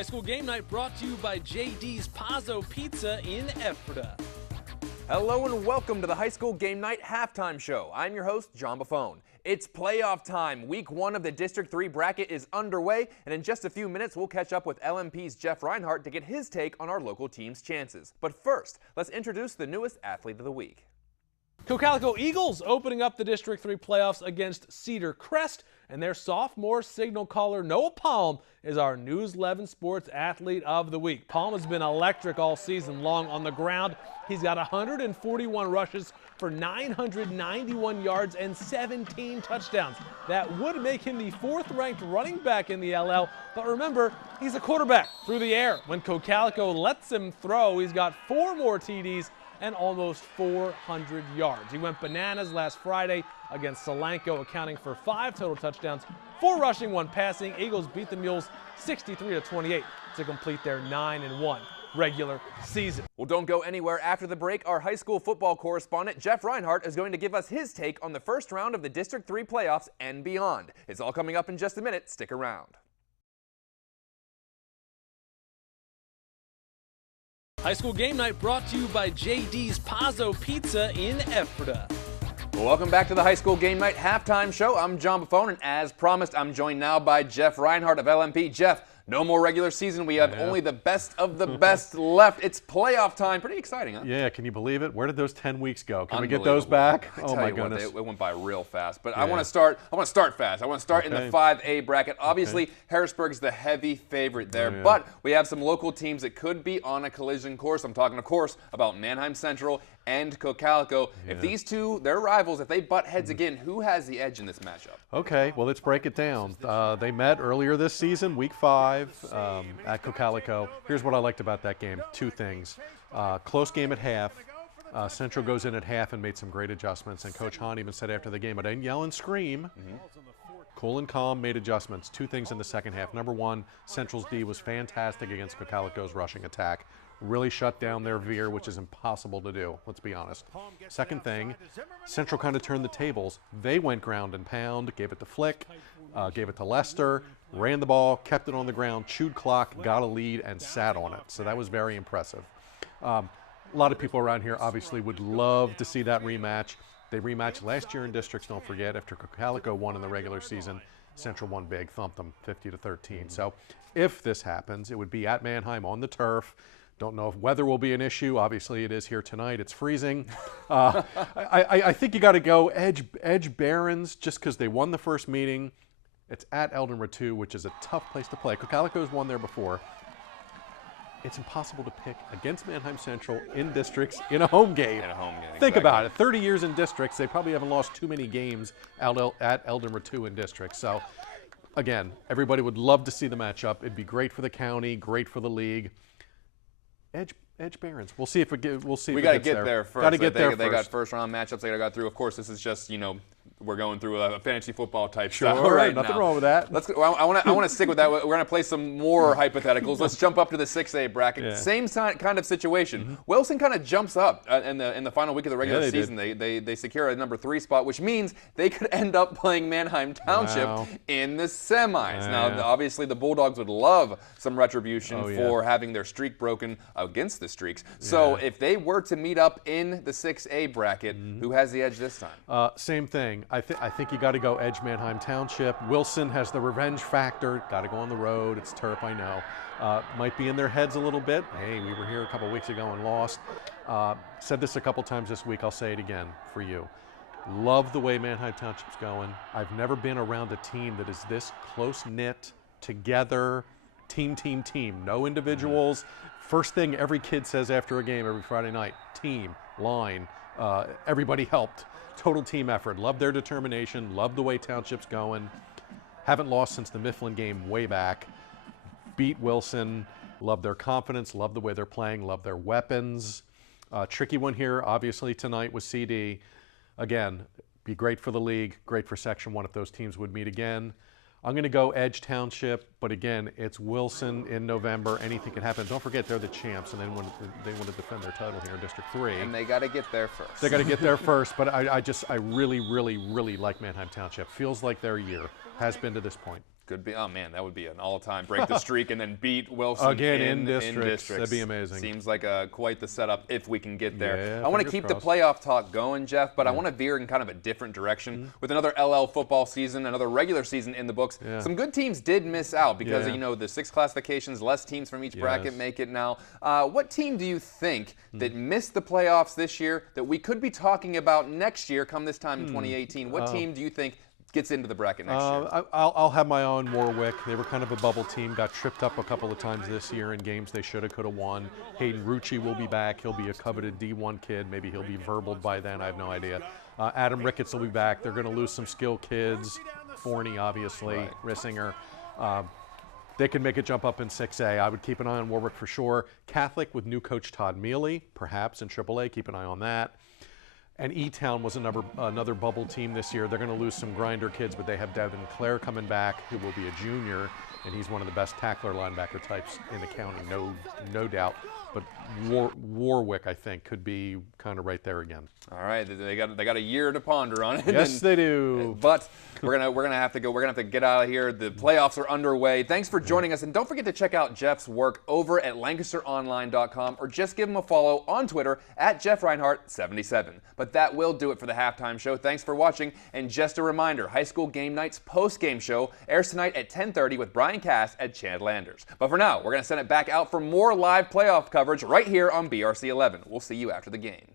High school game night brought to you by JD's Pazzo Pizza in Ephrata. Hello and welcome to the High School Game Night Halftime Show. I'm your host, John Buffone. It's playoff time. Week 1 of the District 3 bracket is underway, and in just a few minutes we'll catch up with LMP's Jeff Reinhart to get his take on our local team's chances. But first, let's introduce the newest athlete of the week. Cocalico Eagles opening up the District 3 playoffs against Cedar Crest, and their sophomore signal caller Noah Palm is our News 11 Sports Athlete of the Week. Palm has been electric all season long on the ground. He's got 141 rushes for 991 yards and 17 touchdowns. That would make him the 4th-ranked running back in the LL, but remember, he's a quarterback through the air. When Cocalico lets him throw, he's got 4 more TDs and almost 400 yards. He went bananas last Friday against Solanco, accounting for 5 total touchdowns, 4 rushing, 1 passing. Eagles beat the Mules 63-28 to complete their 9-1 regular season. Well, don't go anywhere. After the break, our high school football correspondent Jeff Reinhart is going to give us his take on the first round of the District 3 playoffs and beyond. It's all coming up in just a minute. Stick around. High school game night brought to you by JD's Pazzo Pizza in Ephrata. Well, welcome back to the High School Game Night Halftime Show. I'm John Buffone, and as promised, I'm joined now by Jeff Reinhart of LMP. Jeff, no more regular season. We have only the best of the best left. It's playoff time. Pretty exciting, huh? Yeah, can you believe it? Where did those 10 weeks go? Can we get those back? Oh my goodness. It went by real fast. But I want to start fast. I want to start in the 5A bracket. Obviously, Harrisburg's the heavy favorite there. But we have some local teams that could be on a collision course. I'm talking, of course, about Manheim Central and Cocalico. If these two, their rivals, if they butt heads again, who has the edge in this matchup? Okay, well, let's break it down. They met earlier this season, week 5, at Cocalico. Here's what I liked about that game. 2 things. Close game at half. Central goes in at half and made some great adjustments. And Coach Hahn even said after the game, I didn't yell and scream. Cool and calm, made adjustments. 2 things in the second half. Number 1, Central's D was fantastic against Cocalico's rushing attack. Really shut down their veer, which is impossible to do, let's be honest. Second thing, Central kind of turned the tables. They went ground and pound, gave it to Flick, gave it to Lester, ran the ball, kept it on the ground, chewed clock, got a lead, and sat on it. So that was very impressive. A lot of people around here obviously would love to see that rematch. They rematched last year in districts, don't forget. After Cocalico won in the regular season, Central won big, thumped them 50-13. So if this happens, it would be at Manheim on the turf. Don't know if weather will be an issue. Obviously, it is here tonight. It's freezing. I think you got to go Edge Barons just because they won the first meeting. It's at Eldon Ratu, which is a tough place to play. Cocalico's won there before. It's impossible to pick against Manheim Central in districts in a home game. Think about it. 30 years in districts. They probably haven't lost too many games at Eldon Ratu in districts. So, again, everybody would love to see the matchup. It'd be great for the county, great for the league. Edge Barons. We'll see if we get. We'll see. We got to get there first. Got to get there first. They got first round matchups. They got through. Of course, this is just we're going through a fantasy football type stuff right nothing now. wrong with that. Let's. Well, I want to stick with that. We're going to play some more hypotheticals. Let's jump up to the 6A bracket. Same kind of situation. Wilson kind of jumps up in the final week of the regular season. They secure a number 3 spot, which means they could end up playing Manheim Township in the semis. Now, obviously, the Bulldogs would love some retribution for having their streak broken against the Streaks. So if they were to meet up in the 6A bracket, who has the edge this time? Same thing. I think you got to go Edge Manheim Township. Wilson has the revenge factor. Got to go on the road. It's turf, I know. Might be in their heads a little bit. Hey, we were here a couple weeks ago and lost. Said this a couple times this week. I'll say it again for you. Love the way Manheim Township's going. I've never been around a team that is this close-knit, together, team. No individuals. First thing every kid says after a game every Friday night, team, line, everybody helped. Total team effort. Love their determination. Love the way Township's going. Haven't lost since the Mifflin game way back. Beat Wilson. Love their confidence. Love the way they're playing. Love their weapons. Tricky one here, obviously, tonight with CD. Again, be great for the league, great for Section 1 if those teams would meet again. I'm going to go Edge Township, but again, it's Wilson in November. Anything can happen. Don't forget, they're the champs, and they want to defend their title here in District 3. And they got to get there first. They got to get there first, but I really like Manheim Township. Feels like their year. Has been to this point. Could be. Oh man, that would be an all-time break the streak and then beat Wilson again in districts. That'd be amazing. Seems like quite the setup if we can get there. Yeah, I want to keep crossed. the playoff talk going, Jeff, but I want to veer in kind of a different direction with another LL football season, another regular season in the books. Yeah. Some good teams did miss out because the 6 classifications, less teams from each bracket make it now. What team do you think that missed the playoffs this year that we could be talking about next year, come this time in 2018? What team do you think gets into the bracket next year? I'll have my own. Warwick. They were kind of a bubble team. Got tripped up a couple of times this year in games they should have, could have won. Hayden Rucci will be back. He'll be a coveted D1 kid. Maybe he'll be verbaled by then. I have no idea. Adam Ricketts will be back. They're going to lose some skill kids. Forney, obviously. Rissinger. They can make a jump up in 6A. I would keep an eye on Warwick for sure. Catholic with new coach Todd Mealy, perhaps in AAA. Keep an eye on that. And E-Town was another bubble team this year. They're going to lose some grinder kids, but they have Devin Clare coming back, who will be a junior, and he's one of the best tackler linebacker types in the county, no doubt. But Warwick, I think, could be kind of right there again. All right, they got a year to ponder on it. Yes, they do. But we're gonna have to go. We're gonna have to get out of here. The playoffs are underway. Thanks for joining us, and don't forget to check out Jeff's work over at LancasterOnline.com, or just give him a follow on Twitter at JeffReinhart77. But that will do it for the halftime show. Thanks for watching, and just a reminder: High School Game Night's post-game show airs tonight at 10:30 with Brian Cass at Chadlanders. But for now, we're gonna send it back out for more live playoff coverage right here on BRC 11. We'll see you after the game.